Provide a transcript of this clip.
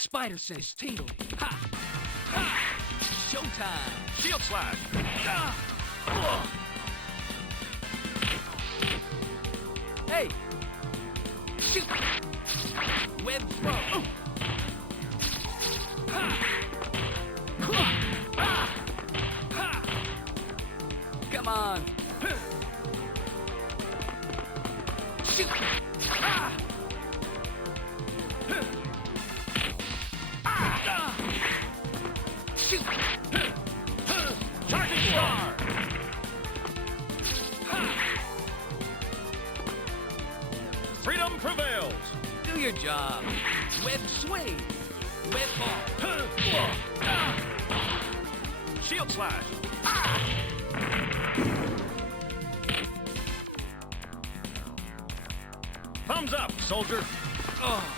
Spider sense tingling. Ha! Ha! Showtime! Shield slash. Hey! Shoot! Web throw. Ha! Ha! Ah! Ha! Come on! Shoot! Ah! Ah! Shoot! Charging star. Freedom prevails. Do your job. Web swing. Web ball. Shield slash. Thumbs up, soldier. Oh.